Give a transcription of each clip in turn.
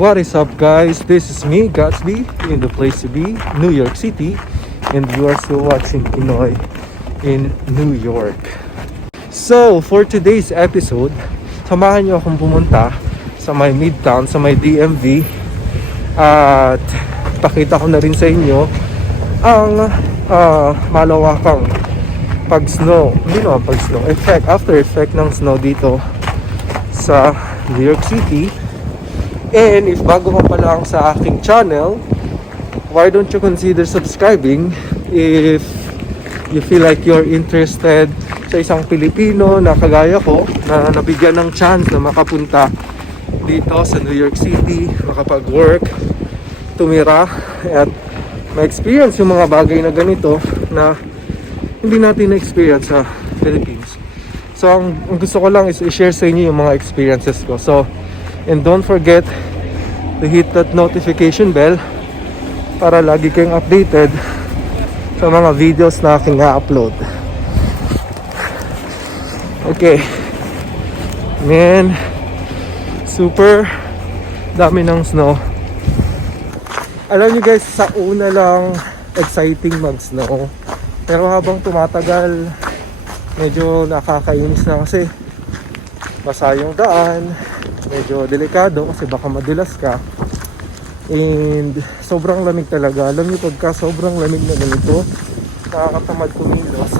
What is up, guys? This is me, Gatsby, in the place to be, New York City, and you are still watching Pinoy in New York. So, for today's episode, samahan niyo akong pumunta sa may Midtown, sa may DMV, at pakita ko na rin sa inyo ang malawakang pag-snow, after effect ng snow dito sa New York City. And if bago ka pa lang sa aking channel, why don't you consider subscribing if you feel like you're interested sa isang Pilipino na kagaya ko na nabigyan ng chance na makapunta dito sa New York City, makapag-work, tumira at ma-experience yung mga bagay na ganito na hindi natin na-experience sa Philippines. So ang gusto ko lang is i-share sa inyo yung mga experiences ko. So, and don't forget to hit that notification bell para lagi kayong updated sa mga videos na aking na-upload. Okay. Man, super dami ng snow. Alam niyo guys, sa una lang exciting mag-snow. Pero habang tumatagal, medyo nakakainis na kasi basa yung daan. Medyo delikado kasi baka madulas ka. And sobrang lamig talaga. Alam niyo, pagka sobrang lamig na ganito, nakakatamad kumilos.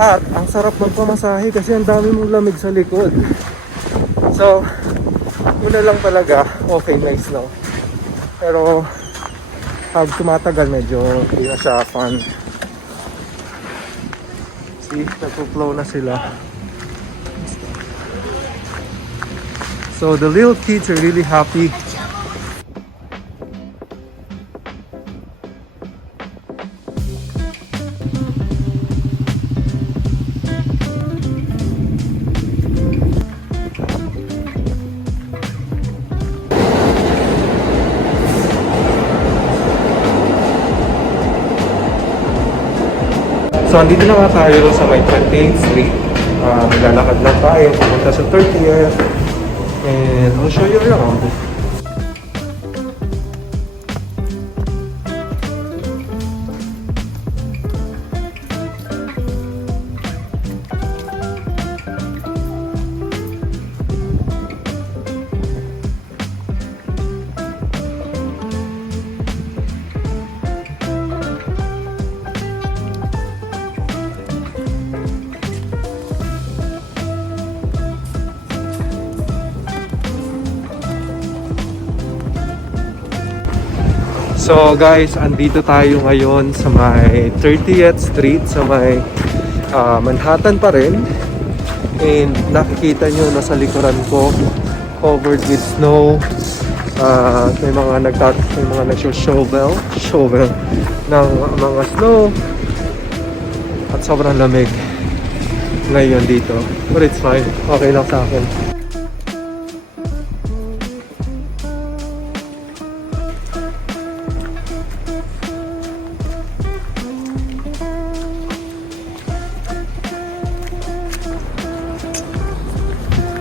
At ang sarap magpamasahe kasi ang dami mong lamig sa likod. So, una lang talaga, okay, nice snow. Pero pag tumatagal, medyo hindi na siya fun. See, nagpo-flow na sila. So the little kids are really happy. So andito na nga tayo sa may 28th Street. Maglalakad lang tayo pupunta sa 30th. And I'll show you around. So guys, andito tayo ngayon sa may 30th Street, sa may Manhattan pa rin. And nakikita nyo na sa likuran ko, covered with snow. May mga nag-shovel ng mga snow. At sobrang lamig ngayon dito. But it's fine, okay lang sa akin.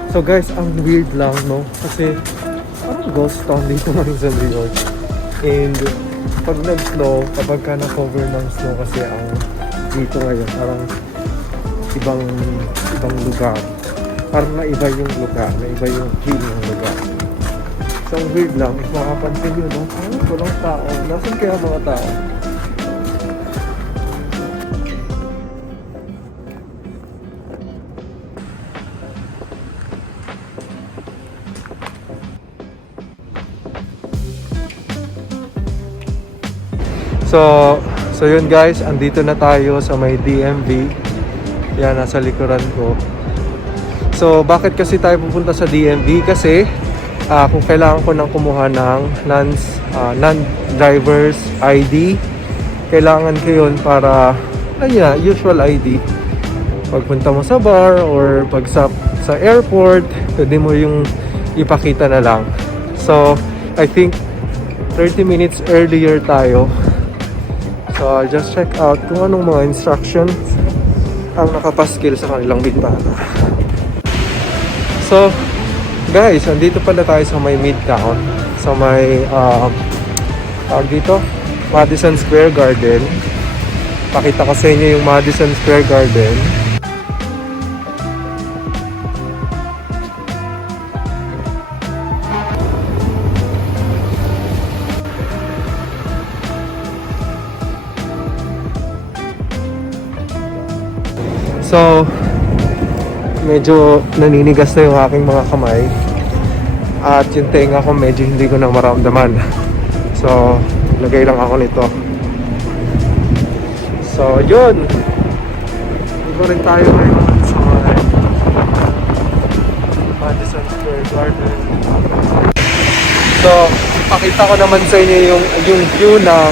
So guys, ang weird lang, no? Kasi parang ghost town dito ngayon sa New York. And pag nag-snow, kapag ka na-cover ng snow kasi ang dito ngayon, parang ibang lugar. Parang naiba yung lugar, naiba yung feel ng lugar. So ang weird lang, if makapansin nyo, no? Parang walang tao. Nasaan kaya mga tao? So yun guys, andito na tayo sa may DMV. Yan, nasa likuran ko. So bakit kasi tayo pupunta sa DMV? Kasi kung kailangan ko nang kumuha ng non-driver's ID, kailangan ko yun para usual ID. Pagpunta mo sa bar or pag sa airport, pwede mo yung ipakita na lang. So I think 30 minutes earlier tayo. So I'll just check out kung anong mga instructions ang nakapaskil sa kanilang bintana. So guys, andito pala tayo sa may Midtown. sa may tawag dito, Madison Square Garden. Pakita ko sa inyo yung Madison Square Garden. So, medyo naninigas na yung aking mga kamay at yung tenga ko medyo hindi ko na maramdaman. So, lagay lang ako nito. So, yun. Dito rin tayo ngayon sa Madison Square Garden. So, ipakita ko naman sa inyo yung view ng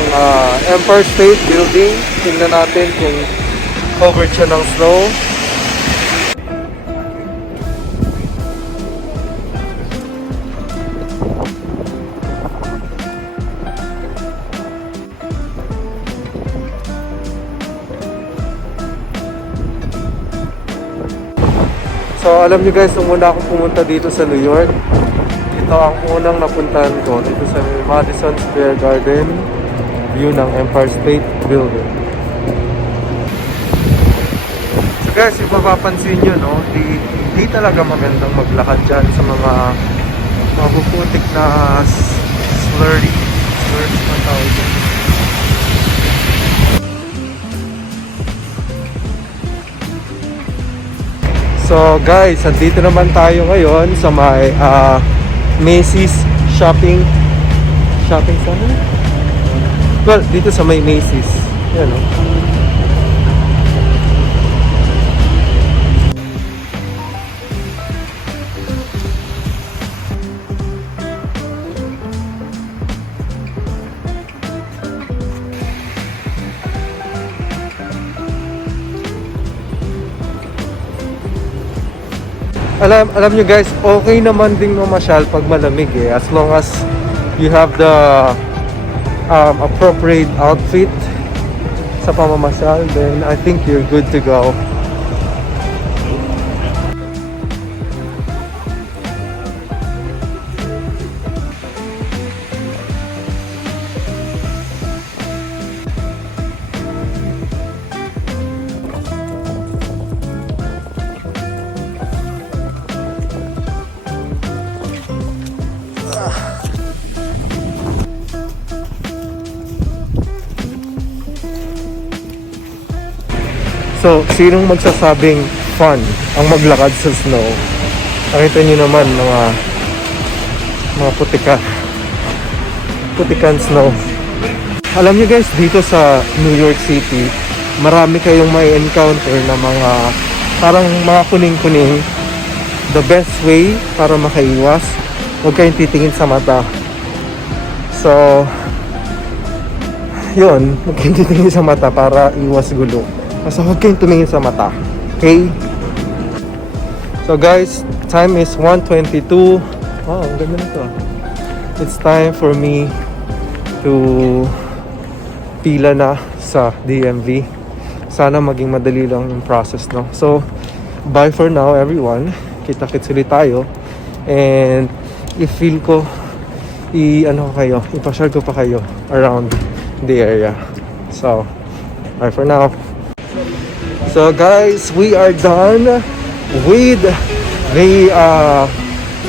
Empire State Building. Tingnan natin kung covered siya ng snow. So alam nyo guys, nung una akong pumunta dito sa New York, ito ang unang napuntahan ko dito sa Madison Square Garden, view ng Empire State Building. So guys, yung mapapansin nyo, no, hindi talaga magandang maglakad dyan sa mga mapuputik na slurry na tawag dyan. So guys, andito naman tayo ngayon sa may Macy's shopping center. Well, dito sa may Macy's. Yan o. Alam nyo guys, okay naman ding mamasyal pag malamig eh, as long as you have the appropriate outfit sa pamamasyal, then I think you're good to go. So, sinong magsasabing fun ang maglakad sa snow? Nakita nyo naman mga putikan snow. Alam nyo guys, dito sa New York City, marami kayong may encounter na mga parang mga kuning-kuning. The best way para makaiwas, huwag kayong titingin sa mata. So, yun, huwag kayong titingin sa mata para iwas gulo. So huwag kayong tumingin sa mata. Okay? So guys, time is 1:22. Wow, ang ganda nito. It's time for me to pila na sa DMV. Sana maging madali lang yung process, no? So, bye for now everyone. Kita-kits ulit tayo. And if feel ko ipasyal ko pa kayo around the area. So, bye for now. So guys, we are done with the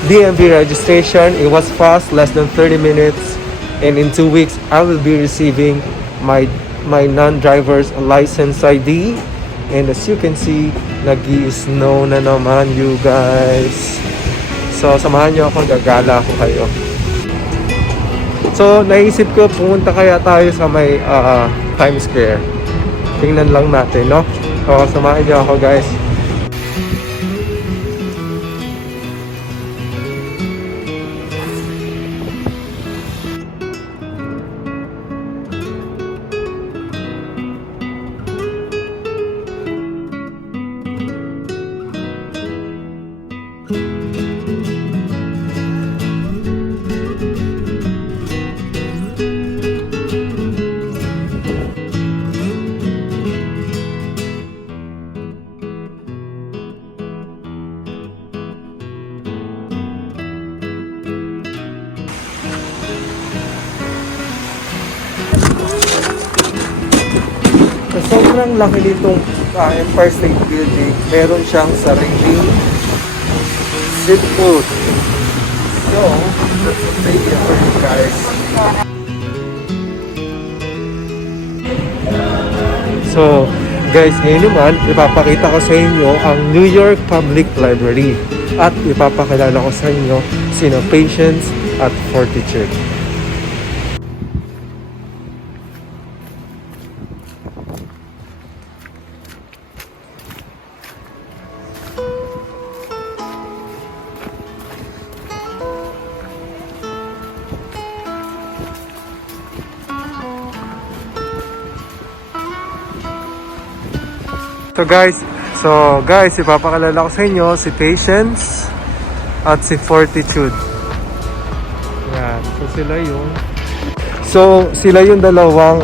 DMV registration. It was fast, less than 30 minutes, and in 2 weeks I will be receiving my non-driver's license ID. And as you can see, nag-i-snow na naman you guys. So samahan nyo ako, gagala ako kayo. So naisip ko, pumunta kaya tayo sa may Times Square. Tingnan lang natin, no? So, samahan niyo ako guys. sobrang laki nitong Empire State Building. Meron siyang sariling street food. So, that's a idea for you guys. So, guys, ngayon naman, ipapakita ko sa inyo ang New York Public Library. At ipapakilala ko sa inyo sino Patience at Fortitude. So guys, ipapakilala ko sa inyo si Patience at si Fortitude. Yan, sila yung dalawang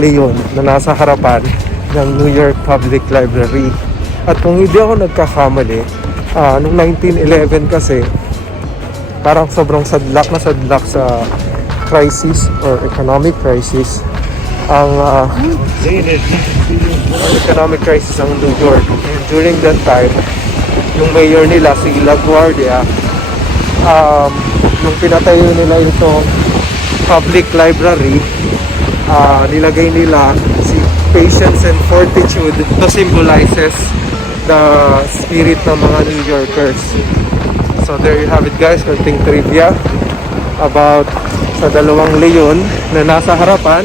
leon na nasa harapan ng New York Public Library. At kung hindi ako nagkakamali, noong 1911 kasi parang sobrang sadlak sa crisis or economic crisis ang economic crisis ang New York. And during that time, yung mayor nila si LaGuardia, nung pinatayo nila itong public library, nilagay nila si Patience and Fortitude to symbolizes the spirit ng mga New Yorkers. So there you have it guys, konting trivia about sa dalawang leon na nasa harapan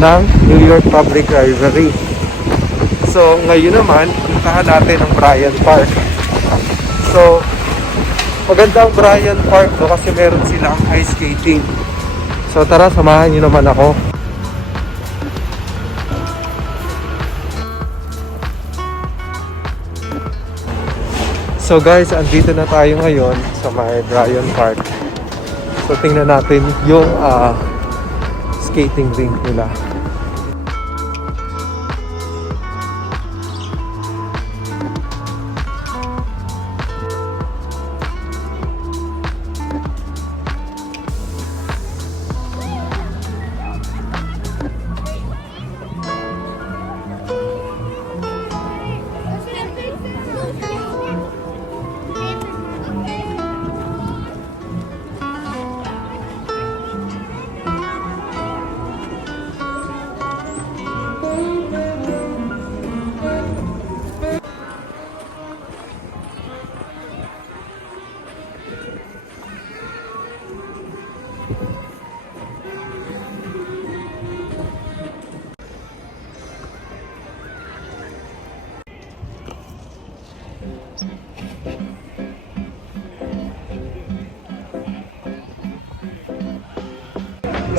ng New York Public Library. So ngayon naman, puntahan natin ang Bryant Park. So maganda ang Bryant Park kasi meron silang ice skating. So tara, samahan nyo naman ako. So guys, andito na tayo ngayon sa may Bryant Park. So tingnan natin yung skating rink nila.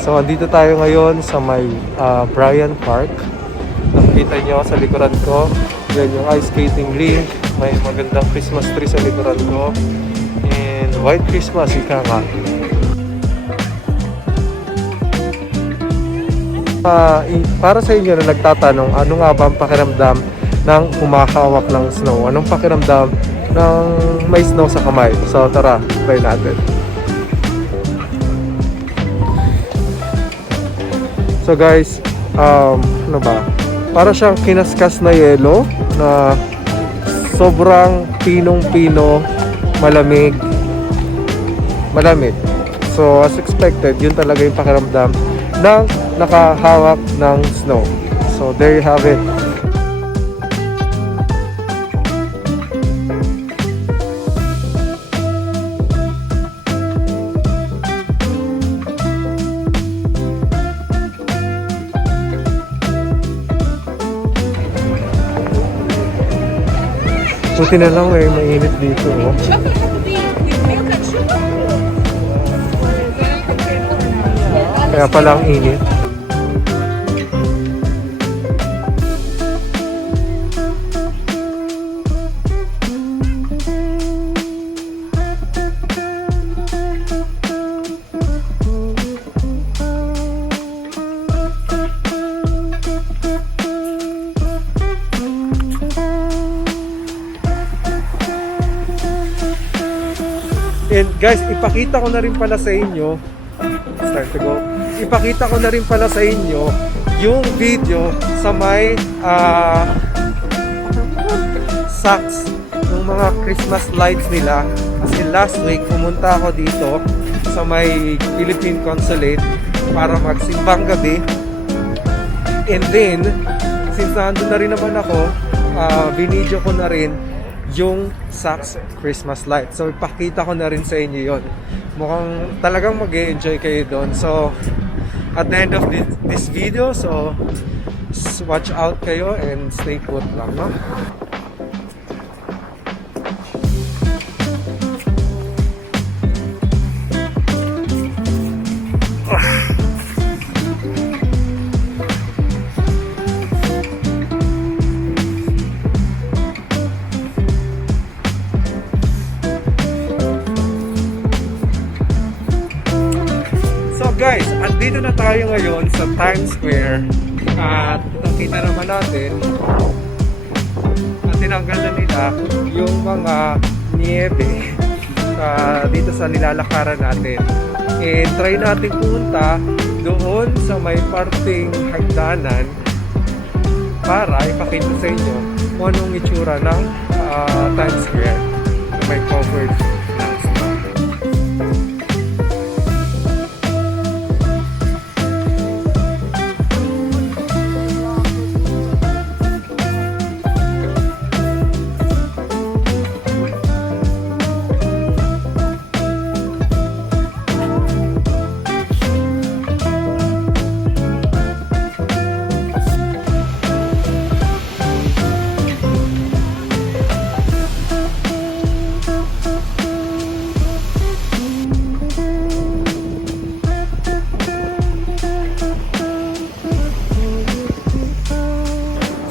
So, andito tayo ngayon sa may Bryant Park. Nakikita nyo sa likuran ko, yan yung ice skating rink. May magandang Christmas tree sa likuran ko. And White Christmas, ika nga. Para sa inyo na nagtatanong, ano nga ba ang pakiramdam ng humakawak ng snow? Anong pakiramdam ng may snow sa kamay? So, tara, try natin. So guys, ano ba? Para siyang kinaskas na yelo na sobrang pinong-pino, malamig. So as expected, yun talaga yung pakiramdam ng nakahawak ng snow. So there you have it. Buti na lang mainit dito. Oh. Kaya pala ang init. And guys, ipakita ko na rin pala sa inyo, ipakita ko na rin pala sa inyo yung video sa may socks, yung mga Christmas lights nila. Kasi last week pumunta ako dito sa may Philippine Consulate para magsimbang gabi. And then, since nandun na rin naman ako, binidyo ko na rin yung Saks Christmas light. So, ipakita ko na rin sa inyo yon. Mukhang talagang mag-e-enjoy kayo doon. So, at the end of this video, so watch out kayo and stay put lang, no? Guys, andito na tayo ngayon sa Times Square at nakita naman natin at tinanggal na nila yung mga niebe dito sa nilalakaran natin. And try natin pumunta doon sa may parting hagdanan para ipakita sa inyo kung anong itsura ng Times Square na may covered ng snow.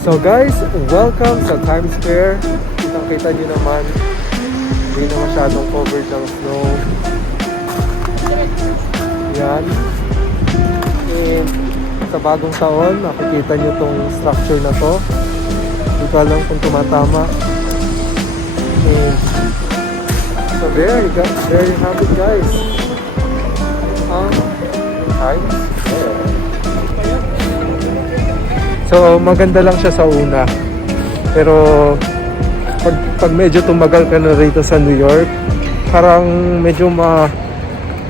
So guys, welcome sa Times Square. Kita nyo naman, hindi na masyadong covered ng snow. Yan. And sa bagong taon, makikita nyo tong structure na to. Hindi ko alam kung tumatama. And so there you have it, guys. Times Square. So maganda lang siya sa una. Pero pag medyo tumagal ka na rito sa New York, parang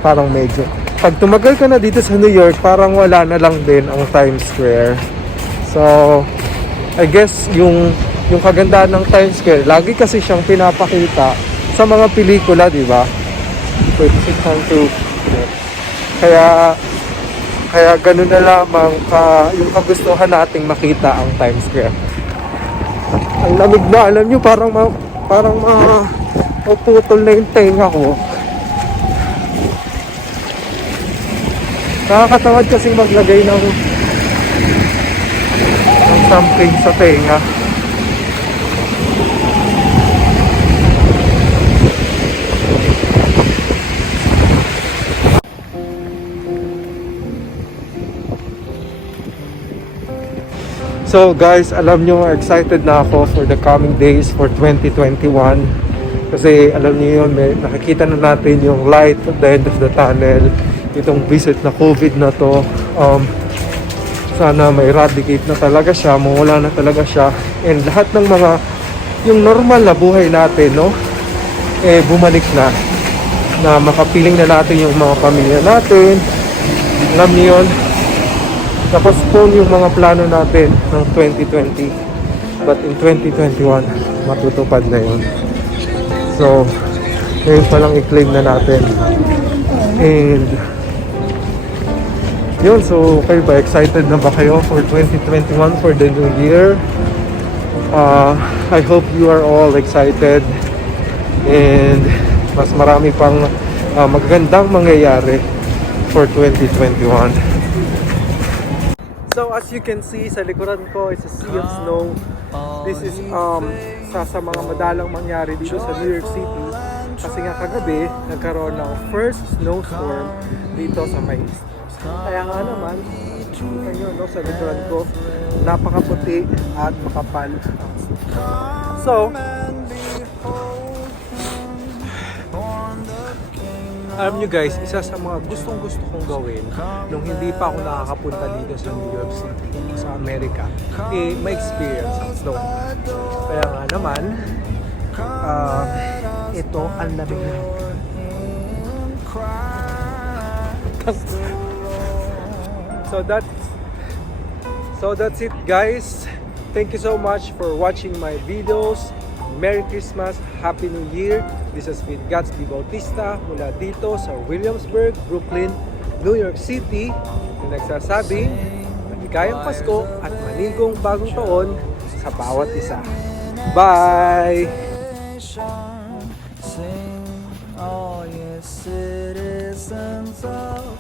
pag tumagal ka na dito sa New York, parang wala na lang din ang Times Square. So I guess yung kagandahan ng Times Square, lagi kasi siyang pinapakita sa mga pelikula, di ba? Kaya ganun na lamang yung kagustuhan nating makita ang Times Square. Ang lamig na, alam nyo, parang maputol na yung tenga ko. Nakakatamad kasing maglagay ng something sa tenga. So guys, alam nyo, excited na ako for the coming days for 2021. Kasi alam nyo yun, nakikita na natin yung light at the end of the tunnel. Itong visit na COVID na to, sana ma-eradicate na talaga siya, mawala na talaga siya. And lahat ng yung normal na buhay natin, no, bumalik na makapiling na natin yung mga pamilya natin. Alam nyo yun, na-postpone yung mga plano natin ng 2020, but in 2021 matutupad na yun. So ngayon palang i-claim na natin. And yun, so kayo ba, excited na ba kayo for 2021, for the new year? I hope you are all excited and mas marami pang magagandang mangyayari for 2021. So as you can see, sa likuran ko is a sea of snow. This is sa mga madalang mangyari dito sa New York City. Kasi nga kagabi, nagkaroon ng first snowstorm dito sa may east. Kaya nga naman, kita nyo, no, sa likuran ko, napakaputi at makapal. So, Alam nyo guys, isa sa mga gustong kong gawin nung hindi pa ako nakakapunta dito sa New York City, sa Amerika, ma-experience ang snow. Kaya nga naman, ito ang lamig na. So that's it guys. Thank you so much for watching my videos. Merry Christmas, Happy New Year. This is with Gatsby Bautista mula dito sa Williamsburg, Brooklyn, New York City, na nagsasabing maligayang Pasko at maligong bagong taon sa bawat isa. Bye! Sing all ye citizens of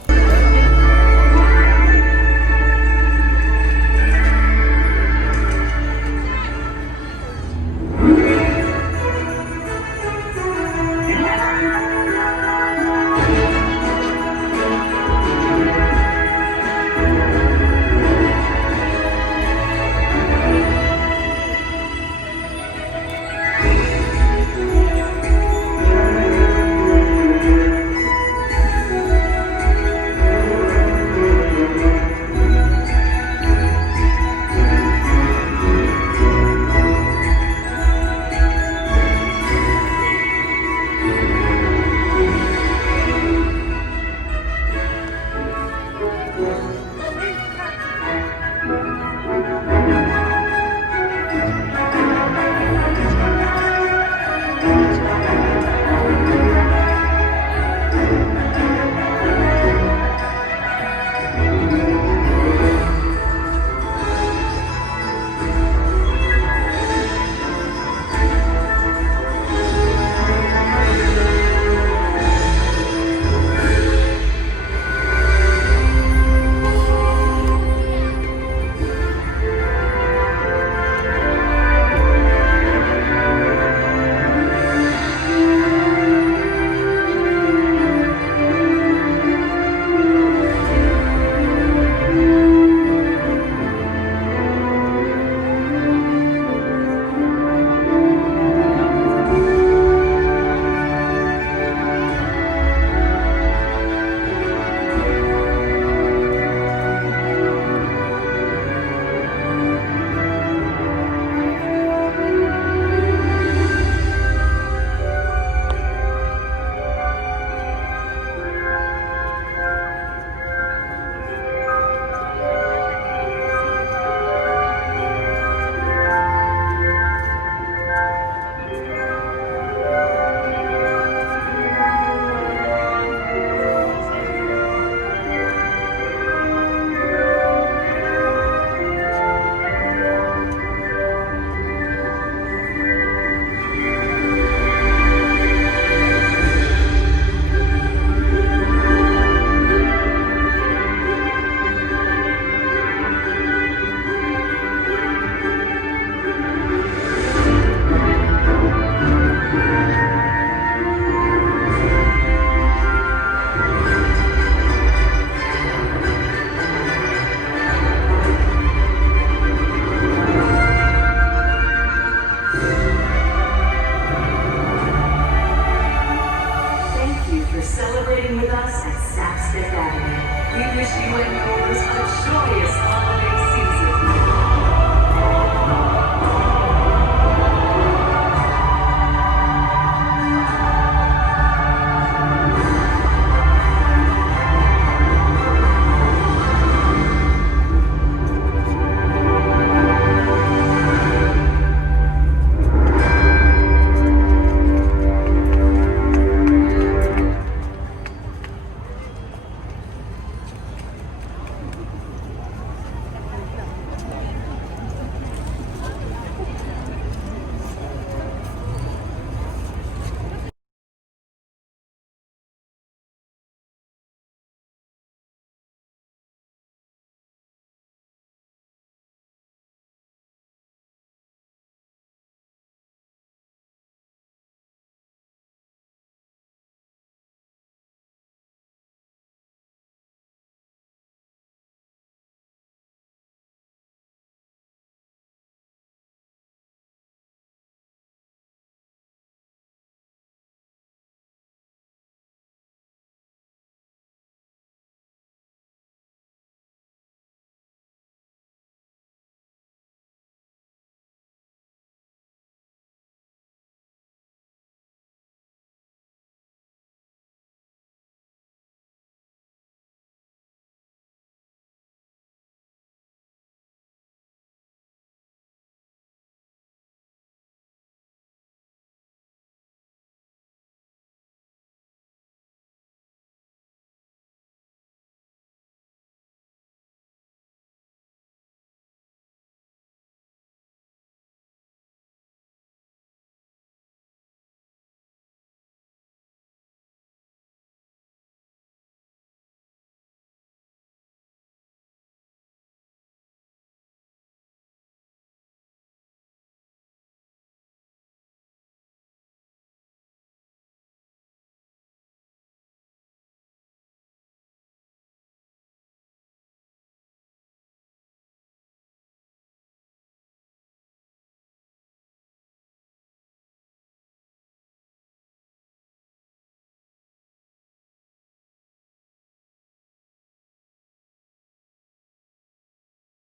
celebrating with us at Saks Fifth Avenue. We wish you and yours a joyous